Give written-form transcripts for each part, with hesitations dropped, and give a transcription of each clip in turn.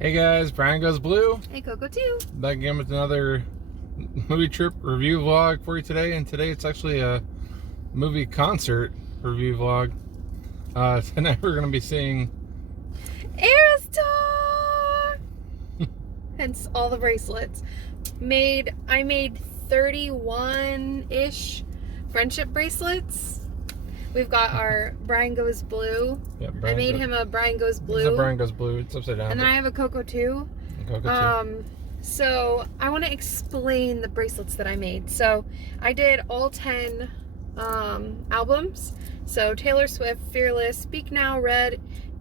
Hey guys, Brian Goes Blue. Hey Coco too. Back again with another movie trip review vlog for you today. And today it's actually a movie concert review vlog. Tonight we're going to be seeing Eras Tour! Hence all the bracelets. I made 31-ish friendship bracelets. We've got our Brian Goes Blue. Yeah, I made him a Brian Goes Blue. It's a Brian Goes Blue. It's upside down. And then I have a Coco too. So I want to explain the bracelets that I made. So I did all 10 albums. So Taylor Swift, Fearless, Speak Now, Red,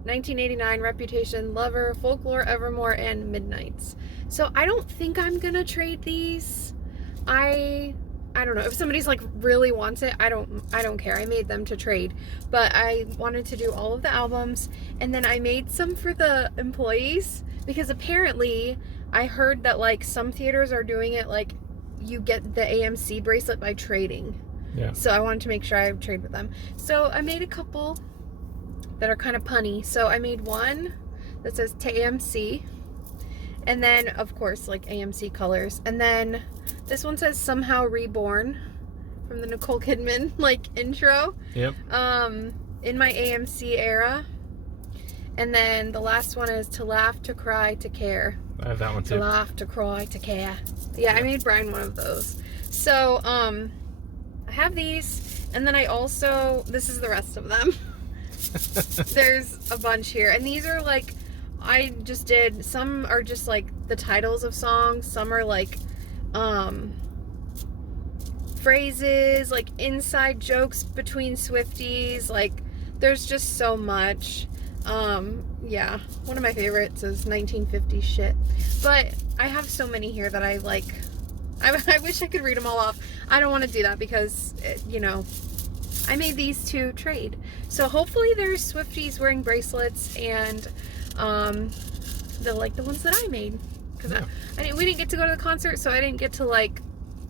1989, Reputation, Lover, Folklore, Evermore, and Midnights. So I don't think I'm gonna trade these. I don't know, if somebody's like really wants it, I don't care. I made them to trade, but I wanted to do all of the albums, and then I made some for the employees because apparently I heard that like some theaters are doing it, like you get the AMC bracelet by trading. Yeah. So I wanted to make sure I trade with them. So I made a couple that are kind of punny. So I made one that says to AMC, and then of course like AMC colors, and then this one says Somehow Reborn from the Nicole Kidman like intro. Yep. In my AMC era. And then the last one is To Laugh, to Cry, to Care. I have that one too. To laugh, to cry, to care. Yeah, I made Brian one of those. So I have these, and then I also, this is the rest of them. There's a bunch here, and these are like, I just did, some are just like the titles of songs, some are like phrases, like inside jokes between Swifties, like there's just so much. Yeah, one of my favorites is 1950 shit, but I have so many here that I like. I wish I could read them all off. I don't want to do that because you know, I made these to trade. So hopefully there's Swifties wearing bracelets, and they'll like the ones that I made, because we didn't get to go to the concert, so I didn't get to like,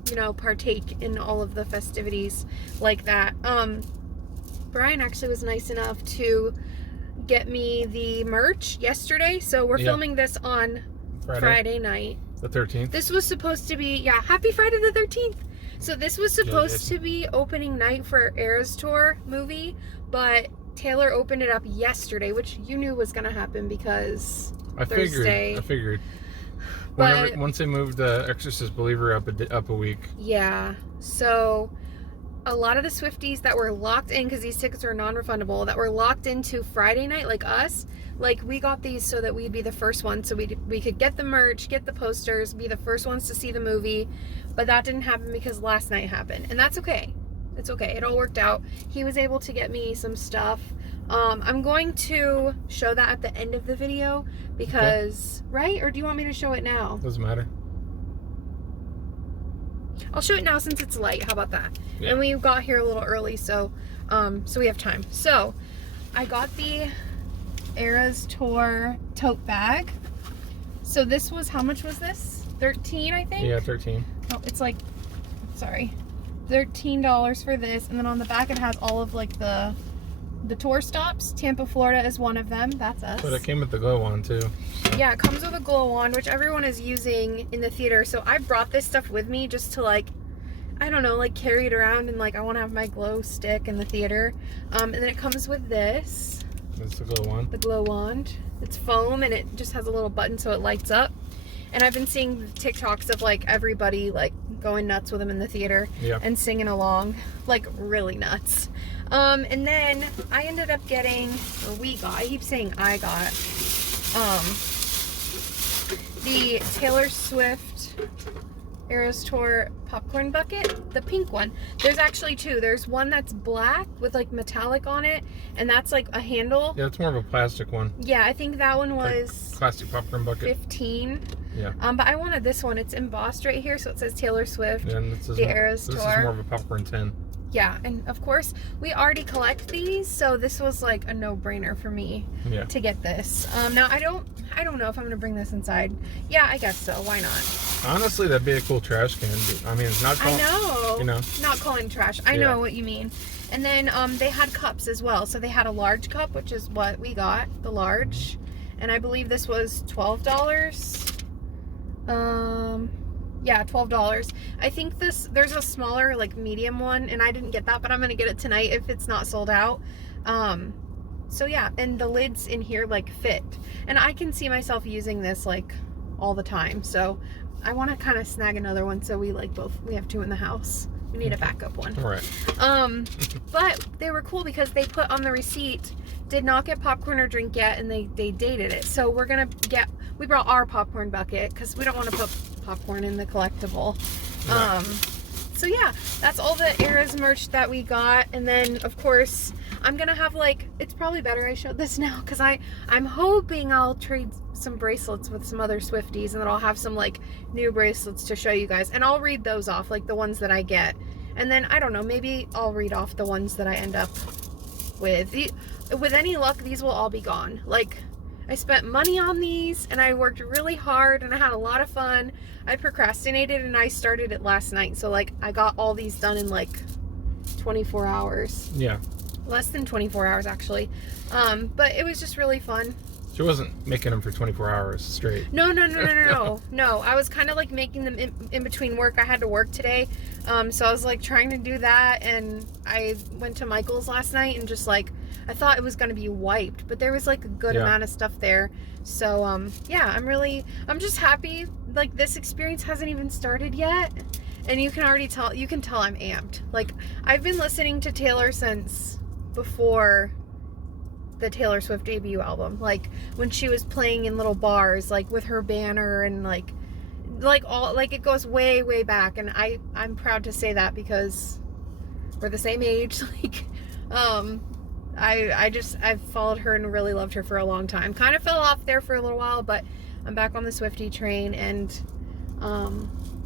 you know, partake in all of the festivities like that. Brian actually was nice enough to get me the merch yesterday, so we're filming this on Friday night, the 13th. This was supposed to be, yeah, happy Friday the 13th. So this was supposed to be opening night for Eras Tour movie, but Taylor opened it up yesterday, which you knew was gonna happen because Thursday. I figured. But Once they moved the Exorcist Believer up a week. Yeah. So a lot of the Swifties that were locked in, because these tickets are non-refundable, that were locked into Friday night, like us, like we got these so that we'd be the first ones, so we could get the merch, get the posters, be the first ones to see the movie. But that didn't happen because last night happened, and that's okay. It's okay. It all worked out. He was able to get me some stuff. I'm going to show that at the end of the video because, right? Or do you want me to show it now? Doesn't matter. I'll show it now since it's light. How about that? Yeah. And we got here a little early, so we have time. So I got the Eras Tour tote bag. So this was, how much was this? 13, I think? Yeah, 13. Oh, it's like, sorry, $13 for this. And then on the back it has all of like the tour stops. Tampa, Florida is one of them. That's us. But it came with the glow wand too. Yeah, it comes with a glow wand, which everyone is using in the theater. So I brought this stuff with me just to like, I don't know, like carry it around, and like I want to have my glow stick in the theater. And then it comes with this. That's the glow wand. The glow wand. It's foam, and it just has a little button so it lights up. And I've been seeing TikToks of like everybody like going nuts with them in the theater and singing along, like really nuts. And then I ended up getting, or we got, I keep saying I got, the Taylor Swift Eras Tour popcorn bucket, the pink one. There's actually two. There's one that's black with like metallic on it, and that's like a handle. Yeah, it's more of a plastic one. Yeah, I think that one was like plastic popcorn bucket. 15. Yeah. But I wanted this one. It's embossed right here, so it says Taylor Swift, and the Eras Tour. This is more of a popcorn tin. Yeah, and of course, we already collect these, so this was like a no-brainer for me to get this. Now, I don't know if I'm going to bring this inside. Yeah, I guess so. Why not? Honestly, that'd be a cool trash can. I mean, it's not calling, I know. You know. Not calling trash. I know what you mean. And then they had cups as well. So they had a large cup, which is what we got, the large. and I believe this was $12. Yeah, $12. I think there's a smaller, like, medium one, and I didn't get that, but I'm gonna get it tonight if it's not sold out. So yeah, and the lids in here, like, fit, and I can see myself using this, like, all the time. So I want to kind of snag another one, so we have two in the house. We need a backup one. All right. But they were cool because they put on the receipt, did not get popcorn or drink yet, and they dated it. So we brought our popcorn bucket because we don't want to put popcorn in the collectible. No. So yeah, that's all the Eras merch that we got. And then of course I'm gonna have, like, it's probably better I showed this now, because I'm hoping I'll trade some bracelets with some other Swifties, and then I'll have some, like, new bracelets to show you guys, and I'll read those off, like the ones that I get, and then I don't know, maybe I'll read off the ones that I end up with. With any luck, these will all be gone. Like, I spent money on these, and I worked really hard, and I had a lot of fun. I procrastinated, and I started it last night, so, like, I got all these done in, like, 24 hours. Yeah. Less than 24 hours, actually. But it was just really fun. She wasn't making them for 24 hours straight. No. No, I was kind of, like, making them in between work. I had to work today. So I was, like, trying to do that, and I went to Michael's last night, and just, like, I thought it was going to be wiped, but there was, like, a good amount of stuff there. So, yeah, I'm just happy. Like, this experience hasn't even started yet, and you can tell I'm amped. Like, I've been listening to Taylor since before the Taylor Swift debut album, like when she was playing in little bars, like with her banner, and like all, like, it goes way back, and I'm proud to say that because we're the same age. Like, I've followed her and really loved her for a long time. Kind of fell off there for a little while, but I'm back on the Swiftie train, and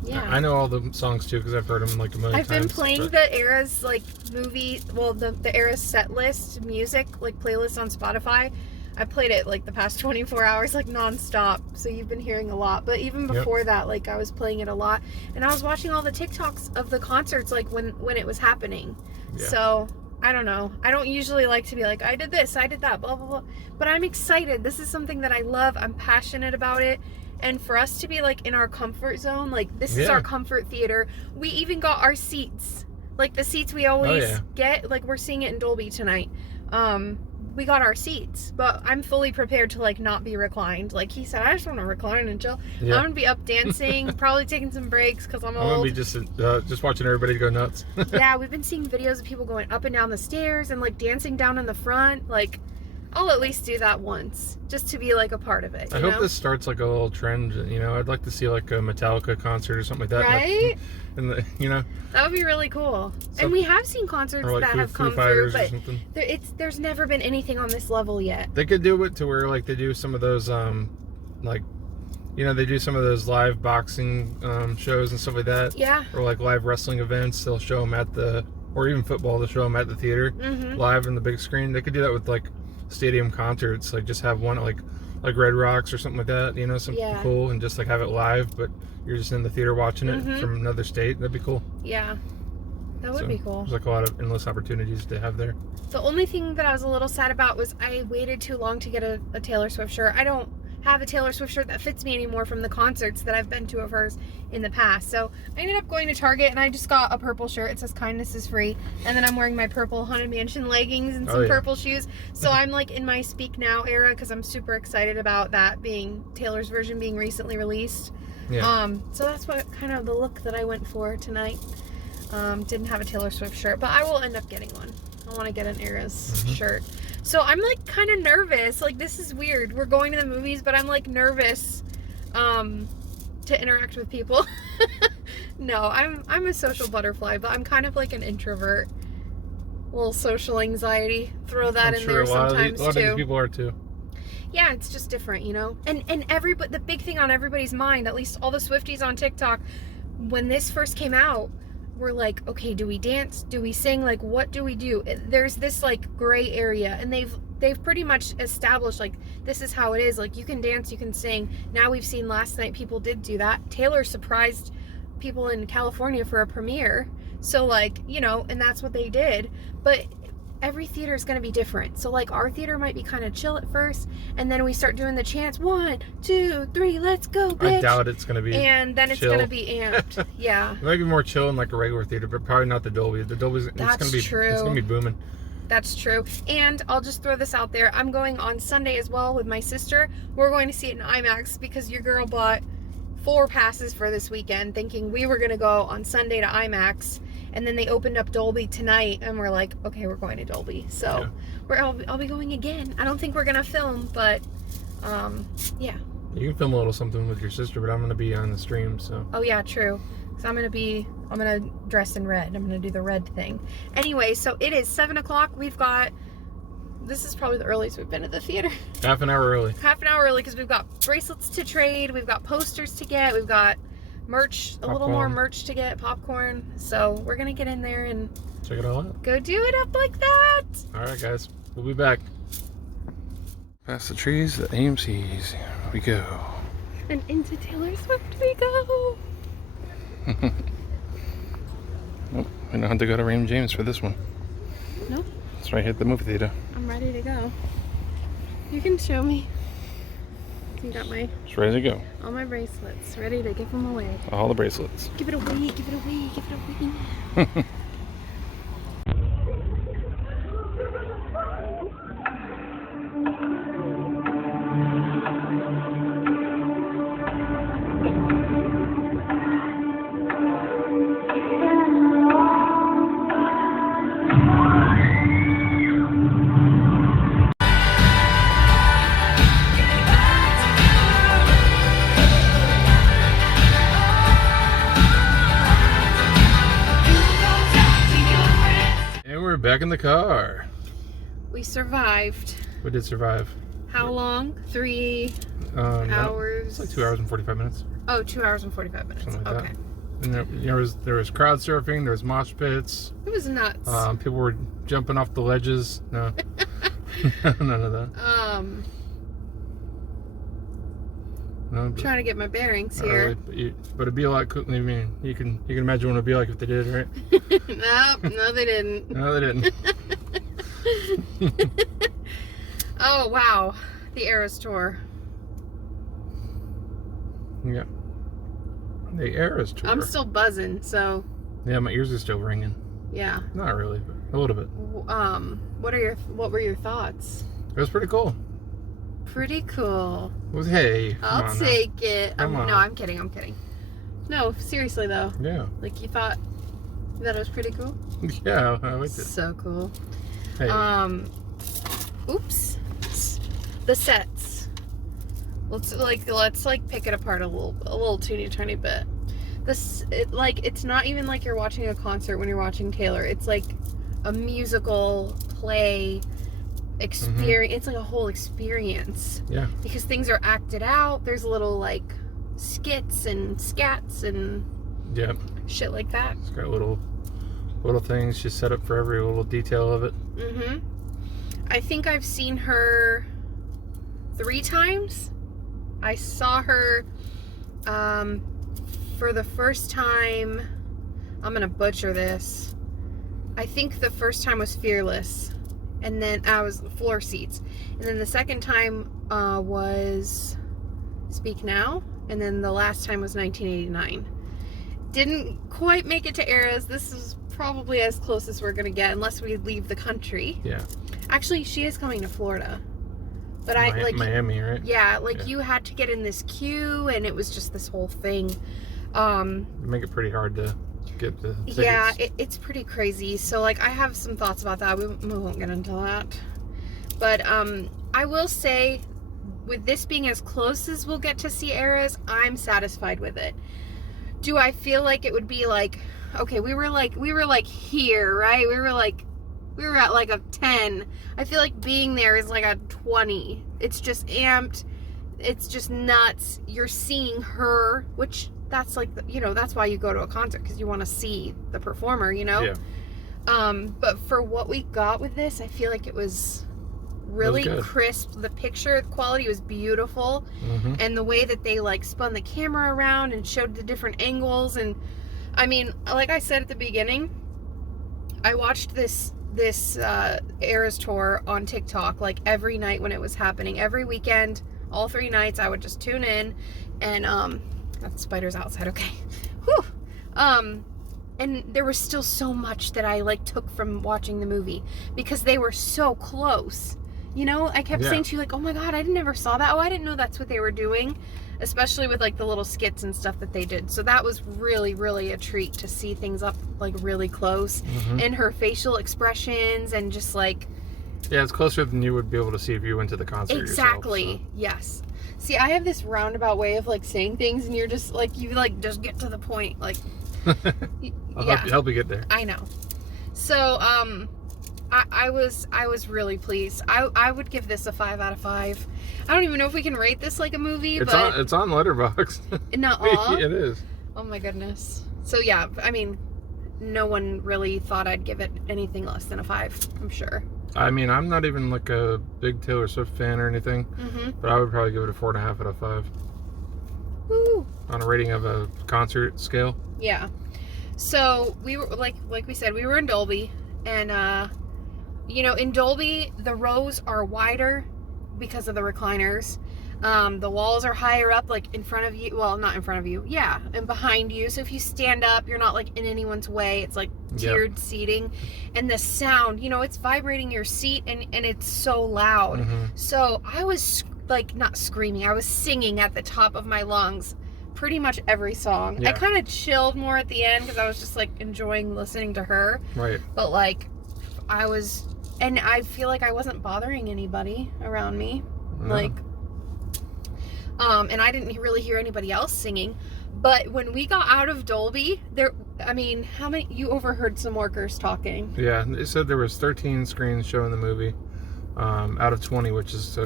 yeah. I know all the songs too because I've heard them like a million times. I've been playing the Eras, like, the Eras set list music, like, playlist on Spotify. I played it, like, the past 24 hours, like, nonstop. So you've been hearing a lot. But even before that, like, I was playing it a lot. And I was watching all the TikToks of the concerts, like, when it was happening. Yeah. So I don't know. I don't usually like to be like, I did this, I did that, blah, blah, blah. But I'm excited. This is something that I love. I'm passionate about it. And for us to be, like, in our comfort zone, like, this is our comfort theater. We even got our seats. Like, the seats we always get. Like, we're seeing it in Dolby tonight. We got our seats. But I'm fully prepared to, like, not be reclined. Like he said, I just want to recline and chill. Yeah. I'm going to be up dancing, probably taking some breaks because I'm old. I'm going to be just watching everybody go nuts. Yeah, we've been seeing videos of people going up and down the stairs and, like, dancing down in the front. Like, I'll at least do that once, just to be, like, a part of it. I hope this starts, like, a little trend. You know, I'd like to see, like, a Metallica concert or something like that. Right? You know, that would be really cool. And we have seen concerts that have come through, but there's never been anything on this level yet. They could do it to where, like, they do some of those, like, you know, they do some of those live boxing shows and stuff like that. Yeah. Or, like, live wrestling events. They'll show them or even football. They'll show them at the theater live in the big screen. They could do that with, like, stadium concerts, like, just have one like Red Rocks or something like that, you know, something cool, and just, like, have it live, but you're just in the theater watching it from another state. That'd be cool. Yeah, that would be cool. There's, like, a lot of endless opportunities to have there. The only thing that I was a little sad about was I waited too long to get a Taylor Swift shirt. I don't have a Taylor Swift shirt that fits me anymore from the concerts that I've been to of hers in the past. So I ended up going to Target, and I just got a purple shirt. It says kindness is free. And then I'm wearing my purple Haunted Mansion leggings and some purple shoes. So I'm, like, in my Speak Now era because I'm super excited about that being Taylor's version being recently released. Yeah. So that's what kind of the look that I went for tonight. Didn't have a Taylor Swift shirt, but I will end up getting one. I want to get an Eras shirt. So I'm, like, kind of nervous. Like, this is weird. We're going to the movies, but I'm, like, nervous to interact with people. No, I'm a social butterfly, but I'm kind of like an introvert. A little social anxiety. Throw that in there sometimes too. A lot of these people are too. Yeah, it's just different, you know? And the big thing on everybody's mind, at least all the Swifties on TikTok, when this first came out, we're like, okay, do we dance? Do we sing? Like, what do we do? There's this, like, gray area, and they've pretty much established, like, this is how it is. Like, you can dance, you can sing. Now we've seen last night people did do that. Taylor surprised people in California for a premiere. So, like, you know, and that's what they did. But every theater is going to be different. So like our theater might be kind of chill at first, and then we start doing the chants, 1, 2, 3, let's go, bitch. I doubt it's going to be and then it's chill. going to be amped. Yeah. It might be more chill in like a regular theater, but probably not the Dolby. The Dolby's it's going to be true. It's going to be booming. That's true. And I'll just throw this out there. I'm going on Sunday as well with my sister. We're going to see it in IMAX because your girl bought 4 passes for this weekend thinking we were going to go on Sunday to IMAX. And then they opened up Dolby tonight, and we're like, okay, we're going to Dolby. So I'll be going again. I don't think we're going to film, but yeah. You can film a little something with your sister, but I'm going to be on the stream, so. Oh, yeah, true. So I'm going to dress in red. I'm going to do the red thing. Anyway, so it is 7 o'clock. This is probably the earliest we've been at the theater. Half an hour early. Half an hour early because we've got bracelets to trade. We've got posters to get. We've got merch, a little more merch to get, popcorn. So we're going to get in there and check it all out. Go do it up like that. All right, guys. We'll be back. Past the trees, the AMC's. Here we go. And into Taylor Swift we go. Nope, we don't have to go to Raymond James for this one. Nope. It's right here at the movie theater. I'm ready to go. You can show me. You got It's ready to go. all my bracelets, ready to give them away. All the bracelets. Give it away, give it away, give it away. Back in the car. We survived. We did survive. How long? 3 hours? It's like 2 hours and 45 minutes. Oh, 2 hours and 45 minutes. Something like okay. That. And there was crowd surfing, there was mosh pits. It was nuts. People were jumping off the ledges. No. None of that. No, but, trying to get my bearings here. But it'd be a lot cool. I mean, you can imagine what it'd be like if they did, right? No, they didn't. No, they didn't. Oh, wow. The Eras Tour. Yeah. The Eras Tour. I'm still buzzing, so. Yeah, my ears are still ringing. Yeah. Not really, but a little bit. What were your thoughts? It was pretty cool. Pretty cool. It was, hey. I'll take it. Come on. No, I'm kidding. No, seriously though. Yeah. Like you thought that it was pretty cool? Yeah, I liked it. So cool. Hey. Oops. The sets. Let's pick it apart a little tiny bit. It's not even like you're watching a concert when you're watching Taylor. It's like a musical play experience. Mm-hmm. It's like a whole experience. Yeah. Because things are acted out. There's little like skits and scats and shit like that. It's got little things she's set up for every little detail of it. Mm-hmm. I think I've seen her 3 times. I saw her for the first time. I'm gonna butcher this. I think the first time was Fearless, and then I was floor seats, and then the second time was Speak Now, and then the last time was 1989. Didn't quite make it to Eras. This is probably as close as we're gonna get, unless we leave the country. Yeah. Actually, she is coming to Florida, but Miami, right? Yeah, you had to get in this queue, and it was just this whole thing. Make it pretty hard to get the tickets. Yeah, it's pretty crazy. So I have some thoughts about that. We won't get into that, but I will say, with this being as close as we'll get to see Eras, I'm satisfied with it. Do I feel like it would be like, okay, we were here, right? We were at like a 10. I feel like being there is like a 20. It's just amped. It's just nuts. You're seeing her, which that's like, that's why you go to a concert, because you want to see the performer, Yeah. But for what we got with this, I feel like it was really crisp. The picture quality was beautiful. Mm-hmm. And the way that they spun the camera around and showed the different angles. And I mean, like I said at the beginning, I watched this this Eras tour on TikTok, like every night when it was happening, every weekend, all 3 nights, I would just tune in, and that spider's outside. Okay, whew. And there was still so much that I like took from watching the movie because they were so close. You know, I kept saying to you, like, oh my God, I never saw that. Oh, I didn't know that's what they were doing. Especially with, like, the little skits and stuff that they did. So that was really, really a treat to see things up, like, really close. And her facial expressions and just, like... Yeah, it's closer than you would be able to see if you went to the concert Exactly. yourself, so. Yes. See, I have this roundabout way of, like, saying things, and you're just, like, you, like, just get to the point. Like... I'll help you get there. I know. So, I was really pleased. I would give this a 5 out of 5. I don't even know if we can rate this like a movie, it's but it's on Letterboxd. Nuh-uh. It is. Oh my goodness. So yeah, I mean, no one really thought I'd give it anything less than a 5, I'm sure. I mean, I'm not even like a big Taylor Swift fan or anything, but I would probably give it a 4.5 out of 5. Woo! On a rating of a concert scale. Yeah. So we were like we said, we were in Dolby, and you know, in Dolby the rows are wider because of the recliners. The walls are higher up, like in front of you. Well, not in front of you, yeah, and behind you. So if you stand up, you're not like in anyone's way. It's like tiered seating, and the sound, you know, it's vibrating your seat, and it's so loud. So I was like not screaming, I was singing at the top of my lungs pretty much every song. I kind of chilled more at the end because I was just like enjoying listening to her. Right. But like I was, and I feel like I wasn't bothering anybody around me. No. Like, and I didn't really hear anybody else singing. But when we got out of Dolby, I mean, how many, you overheard some workers talking. Yeah, they said there was 13 screens showing the movie out of 20, which is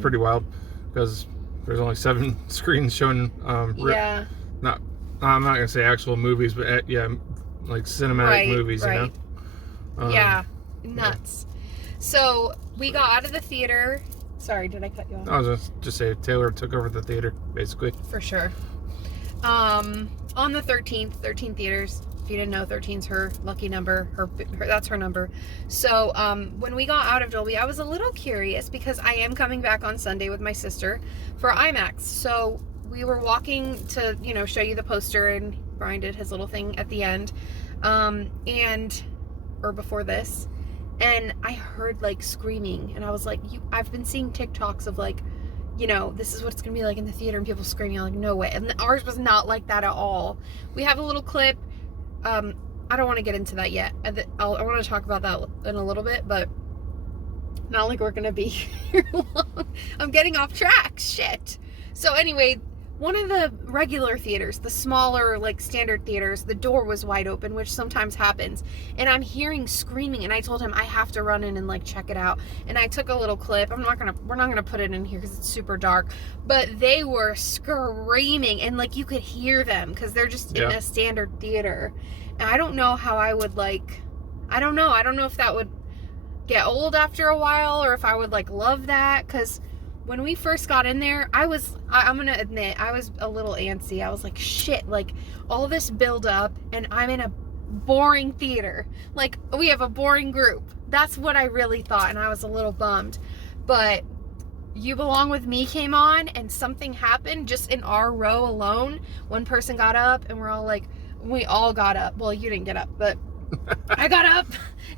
pretty wild because there's only 7 screens showing. I'm not gonna say actual movies, but like cinematic movies, you know. Nuts. So we got out of the theater. Sorry, did I cut you off? I was just say Taylor took over the theater, basically. For sure. On the 13 theaters. If you didn't know, 13's her lucky number. Her that's her number. So when we got out of Dolby, I was a little curious because I am coming back on Sunday with my sister for IMAX. So we were walking to, you know, show you the poster, and Brian did his little thing at the end, or before this, and I heard like screaming, and I was like, I've been seeing TikToks of like, you know, this is what it's gonna be like in the theater, and people screaming. I'm like, no way. And ours was not like that at all. We have a little clip. I don't want to get into that yet. I want to talk about that in a little bit, but not like we're gonna be here long. I'm getting off track. Shit. So anyway, one of the regular theaters, the smaller, like standard theaters, the door was wide open, which sometimes happens. And I'm hearing screaming, and I told him I have to run in and like check it out. And I took a little clip. we're not gonna put it in here because it's super dark. But they were screaming, and like you could hear them because they're just in a standard theater. And I don't know how I would like. I don't know if that would get old after a while, or if I would like love that, because when we first got in there, I'm gonna admit, I was a little antsy. I was like, shit, like all this build up, and I'm in a boring theater. Like, we have a boring group. That's what I really thought, and I was a little bummed. But You Belong With Me came on, and something happened just in our row alone. One person got up, and we all got up. Well, you didn't get up, but I got up,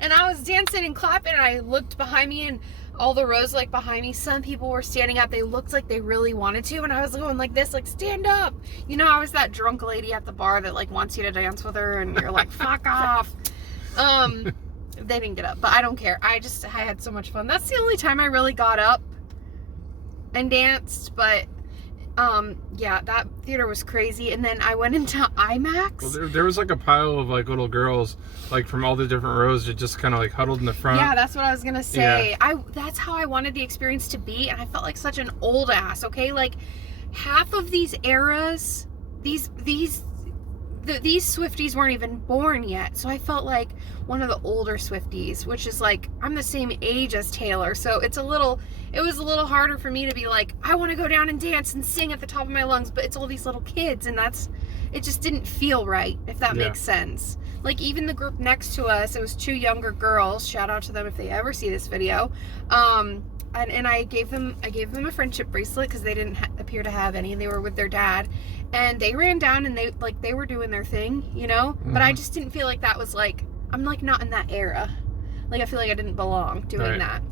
and I was dancing and clapping, and I looked behind me, and all the rows like behind me, some people were standing up. They looked like they really wanted to, and I was going like this, like, stand up. You know, I was that drunk lady at the bar that like wants you to dance with her, and you're like, fuck off. They didn't get up, but I don't care. I had so much fun. That's the only time I really got up and danced, but yeah, that theater was crazy. And then I went into IMAX. Well, there was like a pile of like little girls, like from all the different rows, that just kind of like huddled in the front. Yeah, that's what I was gonna say. Yeah. That's how I wanted the experience to be, and I felt like such an old ass. Okay, like half of these eras, these Swifties weren't even born yet, so I felt like one of the older Swifties, which is like, I'm the same age as Taylor, so it was a little harder for me to be like, I want to go down and dance and sing at the top of my lungs, but it's all these little kids, and it just didn't feel right, if that makes sense. Like, even the group next to us, it was 2 younger girls. Shout out to them if they ever see this video. And I gave them a friendship bracelet because they didn't appear to have any, and they were with their dad. And they ran down and they were doing their thing, you know? Mm-hmm. But I just didn't feel like that was like, I'm like not in that era. Like, I feel like I didn't belong doing that.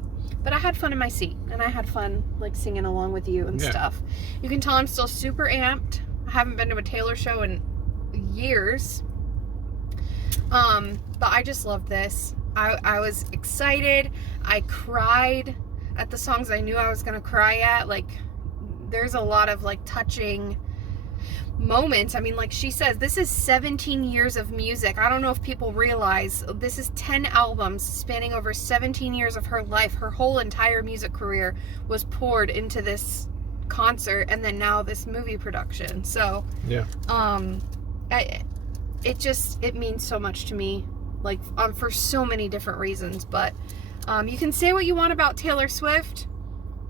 But I had fun in my seat, and I had fun like singing along with you and stuff. You can tell I'm still super amped. I haven't been to a Taylor show in years. But I just loved this. I was excited. I cried at the songs I knew I was gonna cry at. Like, there's a lot of like touching moments. I mean, like she says, this is 17 years of music. I don't know if people realize this is 10 albums spanning over 17 years of her life. Her whole entire music career was poured into this concert, and then now this movie production. So it means so much to me, like for so many different reasons. But you can say what you want about Taylor Swift,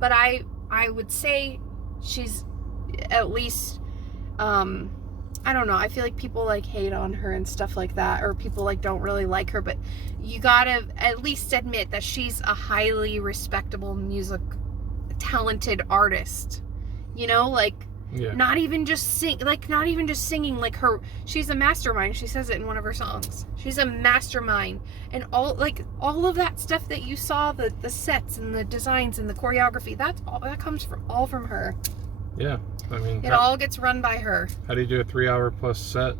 but I would say she's at least I don't know, I feel like people like hate on her and stuff like that, or people like don't really like her, but you gotta at least admit that she's a highly respectable talented artist, you know, like not even just singing, like she's a mastermind. She says it in one of her songs. She's a mastermind, and all of that stuff that you saw, the sets and the designs and the choreography, that comes from her. Yeah, I mean, it all gets run by her. How do you do a 3-hour plus set?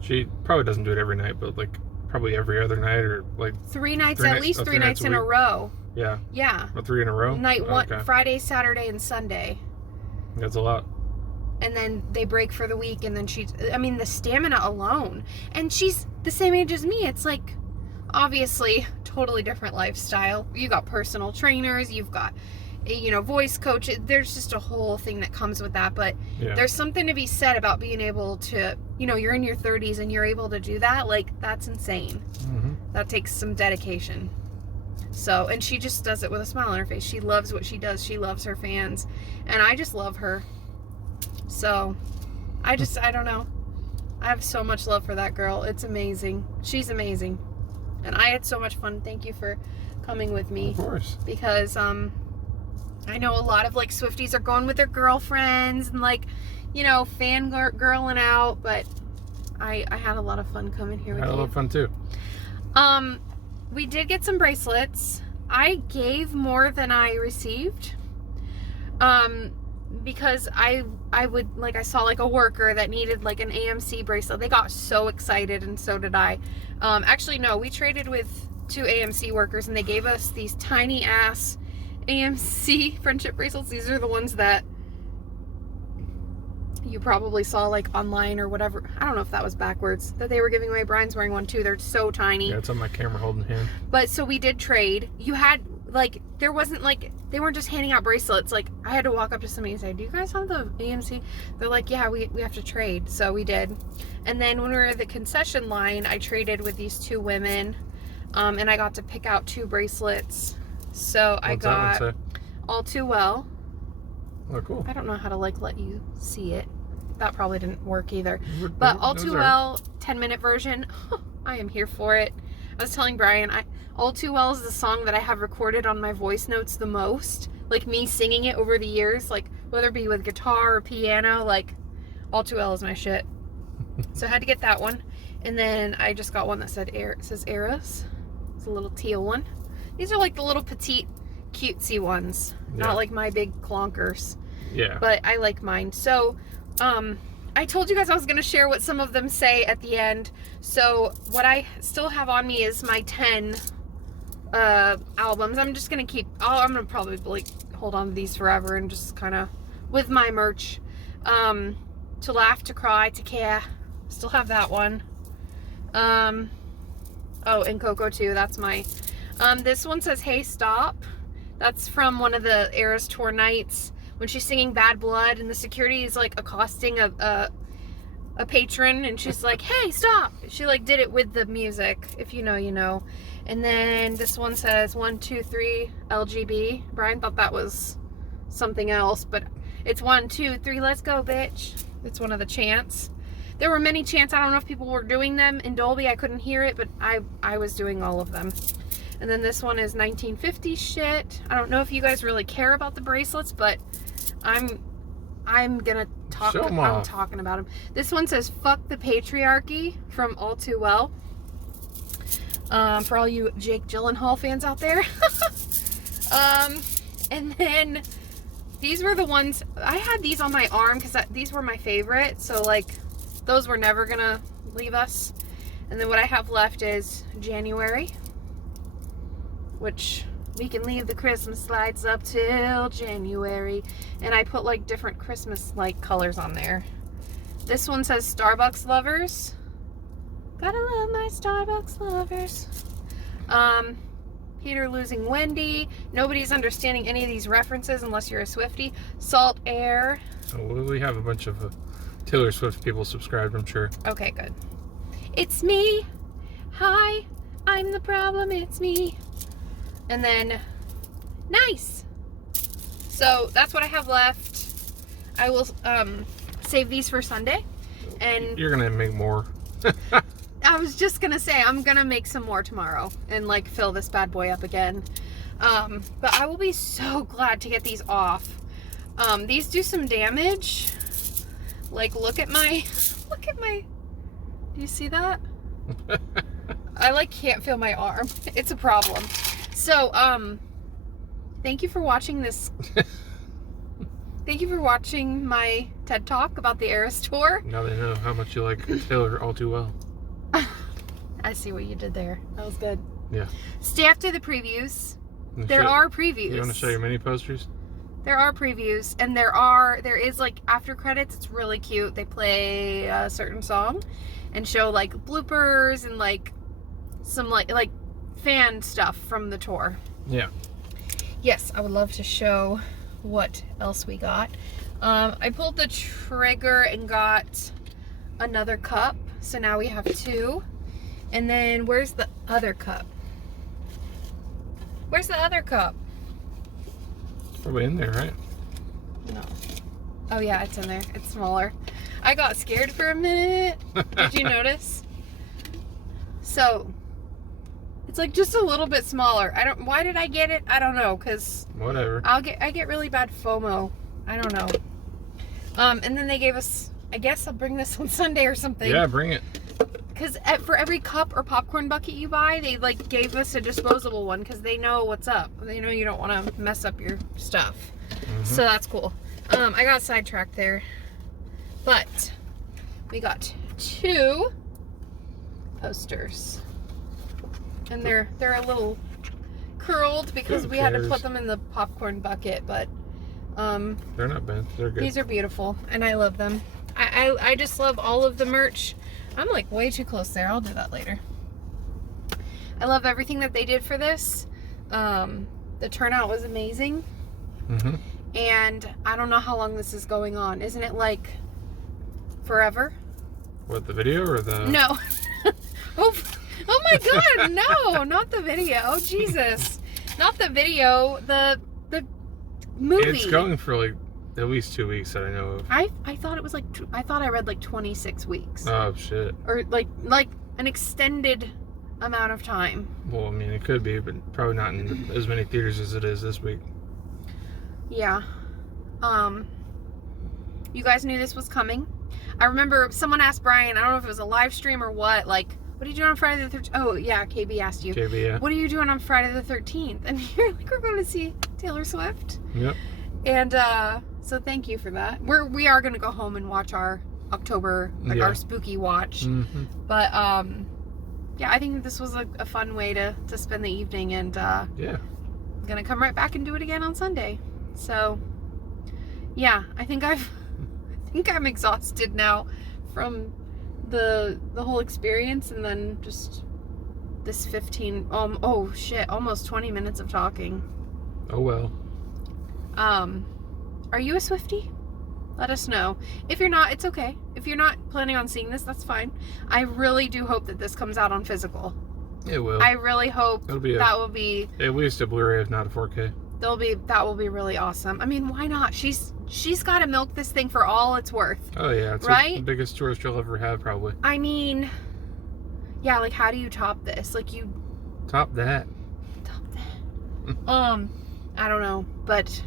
She probably doesn't do it every night, but like probably every other night, or like three nights in a row. Yeah. Or 3 in a row? Night one, okay. Friday, Saturday, and Sunday. That's a lot. And then they break for the week, and then the stamina alone. And she's the same age as me. It's like, obviously, totally different lifestyle. You got personal trainers, you've got, voice coach. There's just a whole thing that comes with that. But there's something to be said about being able to, you're in your 30s and you're able to do that. Like, that's insane. Mm-hmm. That takes some dedication. So, and she just does it with a smile on her face. She loves what she does. She loves her fans. And I just love her. So, I don't know. I have so much love for that girl. It's amazing. She's amazing. And I had so much fun. Thank you for coming with me. Of course. Because, I know a lot of, like, Swifties are going with their girlfriends and, like, fangirling out. But I had a lot of fun coming here with you. I had a lot of fun, too. We did get some bracelets. I gave more than I received. Because I saw like a worker that needed like an AMC bracelet. They got so excited, and so did I. Actually, no, we traded with 2 AMC workers, and they gave us these tiny ass AMC friendship bracelets. These are the ones that you probably saw like online or whatever. I don't know if that was backwards that they were giving away. Brian's wearing one too. They're so tiny. Yeah, it's on my camera holding hand. But so we did trade. You had like, there wasn't like, they weren't just handing out bracelets. Like, I had to walk up to somebody and say, do you guys have the AMC? They're like, yeah, we have to trade. So we did. And then when we were at the concession line, I traded with these 2 women. And I got to pick out 2 bracelets. So I got All Too Well. Oh, cool. I don't know how to like let you see it. That probably didn't work either. But All Too Well, 10-minute version. I am here for it. I was telling Brian, All Too Well is the song that I have recorded on my voice notes the most. Like, me singing it over the years, like, whether it be with guitar or piano, like, All Too Well is my shit. So I had to get that one. And then I just got one that says Eras. It's a little teal one. These are like the little petite, cutesy ones. Yeah. Not like my big clonkers. Yeah. But I like mine. So, I told you guys I was going to share what some of them say at the end. So what I still have on me is my 10 albums. I'm just going to I'm going to probably like hold on to these forever and just kind of with my merch. To Laugh, To Cry, To Care. Still have that one. Oh, and Coco too. That's my... this one says, Hey Stop. That's from one of the Eras Tour nights when she's singing Bad Blood and the security is like accosting a patron, and she's like, hey, stop. She like did it with the music. If you know, you know. And then this one says 1, 2, 3 LGB. Brian thought that was something else, but it's 1, 2, 3, let's go, bitch. It's one of the chants. There were many chants. I don't know if people were doing them in Dolby. I couldn't hear it, but I was doing all of them. And then this one is 1950 shit. I don't know if you guys really care about the bracelets, but I'm gonna talk. I'm talking about them. This one says "Fuck the Patriarchy" from All Too Well. For all you Jake Gyllenhaal fans out there. And then these were the ones I had these on my arm because these were my favorite. So like, those were never gonna leave us. And then what I have left is January, which we can leave the Christmas lights up till January. And I put like different Christmas like colors on there. This one says Starbucks lovers. Gotta love my Starbucks lovers. Peter losing Wendy. Nobody's understanding any of these references unless you're a Swiftie. Salt Air. Oh, well, we have a bunch of Taylor Swift people subscribed, I'm sure. Okay, good. It's me. Hi, I'm the problem. It's me. And then, nice. So that's what I have left. I will save these for Sunday. And you're gonna make more. I was just gonna say I'm gonna make some more tomorrow and like fill this bad boy up again. But I will be so glad to get these off. These do some damage. Like look at my, do you see that? I like can't feel my arm. It's a problem. So, thank you for watching this. Thank you for watching my TED Talk about the Eras Tour. Now they know how much you like Taylor all too well. I see what you did there. That was good. Yeah. Stay after the previews. There are previews. You want to show your mini posters? There are previews, and there is like after credits. It's really cute. They play a certain song and show like bloopers and like some like fan stuff from the tour. Yeah. Yes, I would love to show what else we got. I pulled the trigger and got another cup, so now we have two. And then where's the other cup? Where's the other cup? It's probably in there, right? No. Oh yeah, it's in there. It's smaller. I got scared for a minute. Did you notice? So it's like just a little bit smaller. Why did I get it? I don't know, cause whatever. I get really bad FOMO. I don't know. And then they gave us, I guess I'll bring this on Sunday or something. Yeah, bring it. Because for every cup or popcorn bucket you buy, they like gave us a disposable one because they know what's up. They know you don't want to mess up your stuff. Mm-hmm. So that's cool. I got sidetracked there. But we got two posters. And they're a little curled because we had to put them in the popcorn bucket, but they're not bad. They're good. These are beautiful and I love them. I just love all of the merch. I'm like way too close there. I'll do that later. I love everything that they did for this. The turnout was amazing. Mm-hmm. And I don't know how long this is going on. Isn't it like forever? What, the video or the... No. Oh my God, no, not the video. Oh, Jesus. Not the video, the movie. It's going for like at least 2 weeks that I know of. I thought it was like, I thought I read like 26 weeks. Oh, shit. Or like an extended amount of time. Well, I mean, it could be, but probably not in as many theaters as it is this week. Yeah. You guys knew this was coming. I remember someone asked Brian, I don't know if it was a live stream or what, like, what are you doing on Friday the 13th? Oh, yeah, KB asked you. KB, yeah. What are you doing on Friday the 13th? And you're like, we're going to see Taylor Swift. Yep. And so thank you for that. We are going to go home and watch our October, like our spooky watch. Mm-hmm. But yeah, I think this was a fun way to spend the evening, and yeah, I'm going to come right back and do it again on Sunday. So yeah, I think I'm exhausted now from the whole experience, and then just this 15 oh shit, almost 20 minutes of talking. Oh well. Are you a Swiftie? Let us know. If you're not, it's okay. If you're not planning on seeing this, that's fine. I really do hope that this comes out on physical. It will. I really hope that will be at least a Blu-ray, if not a 4K. That will be really awesome. I mean, why not? She's she's got to milk this thing for all it's worth. Oh yeah, it's right? the biggest tour she'll ever have, probably. I mean, yeah, like how do you top this? Like you top that. I don't know, but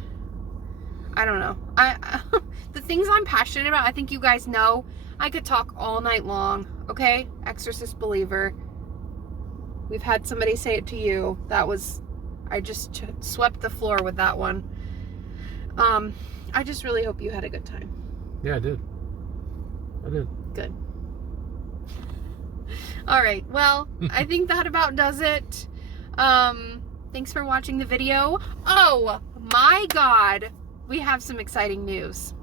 I don't know. The things I'm passionate about, I think you guys know. I could talk all night long, okay? Exorcist believer. We've had somebody say it to you. I just swept the floor with that one. I just really hope you had a good time. Yeah, I did. Good. All right. Well, I think that about does it. Thanks for watching the video. Oh my God. We have some exciting news.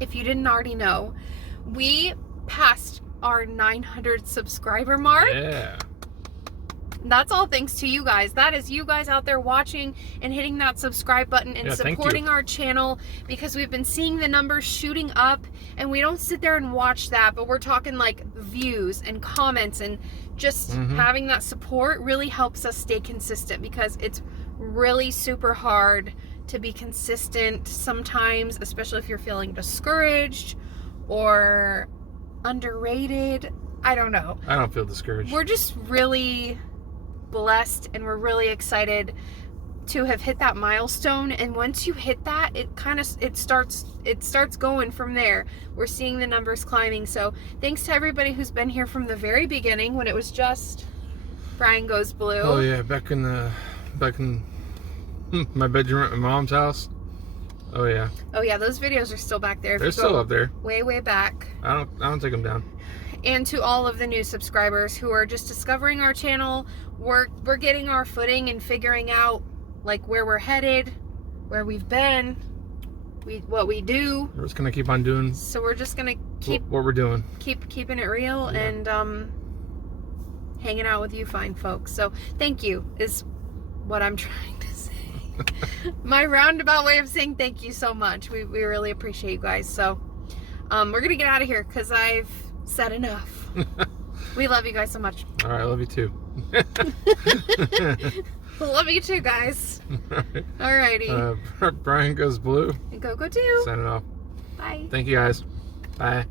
If you didn't already know, we passed our 900 subscriber mark. Yeah. That's all thanks to you guys. That is you guys out there watching and hitting that subscribe button and supporting our channel, because we've been seeing the numbers shooting up, and we don't sit there and watch that, but we're talking like views and comments, and just having that support really helps us stay consistent, because it's really super hard to be consistent sometimes, especially if you're feeling discouraged or underrated. I don't know. I don't feel discouraged. We're just really blessed, and we're really excited to have hit that milestone. And once you hit that, it starts going from there. We're seeing the numbers climbing. So thanks to everybody who's been here from the very beginning, when it was just Brian Goes Blue. Oh yeah, back in my bedroom at my mom's house. Oh yeah. Oh yeah, those videos are still back there. They're still up there. Way back. I don't take them down. And to all of the new subscribers who are just discovering our channel, we're getting our footing and figuring out like where we're headed, where we've been, what we do. We're just gonna keep on doing. So we're just gonna keep what we're doing. Keeping it real and hanging out with you fine folks. So thank you is what I'm trying to say. My roundabout way of saying thank you so much. We really appreciate you guys. So we're gonna get out of here because I've said enough. We love you guys so much. All right, I love you too. Love you too, guys. Alrighty. Brian Goes Blue. And go too. Signing off. Bye. Thank you guys. Bye.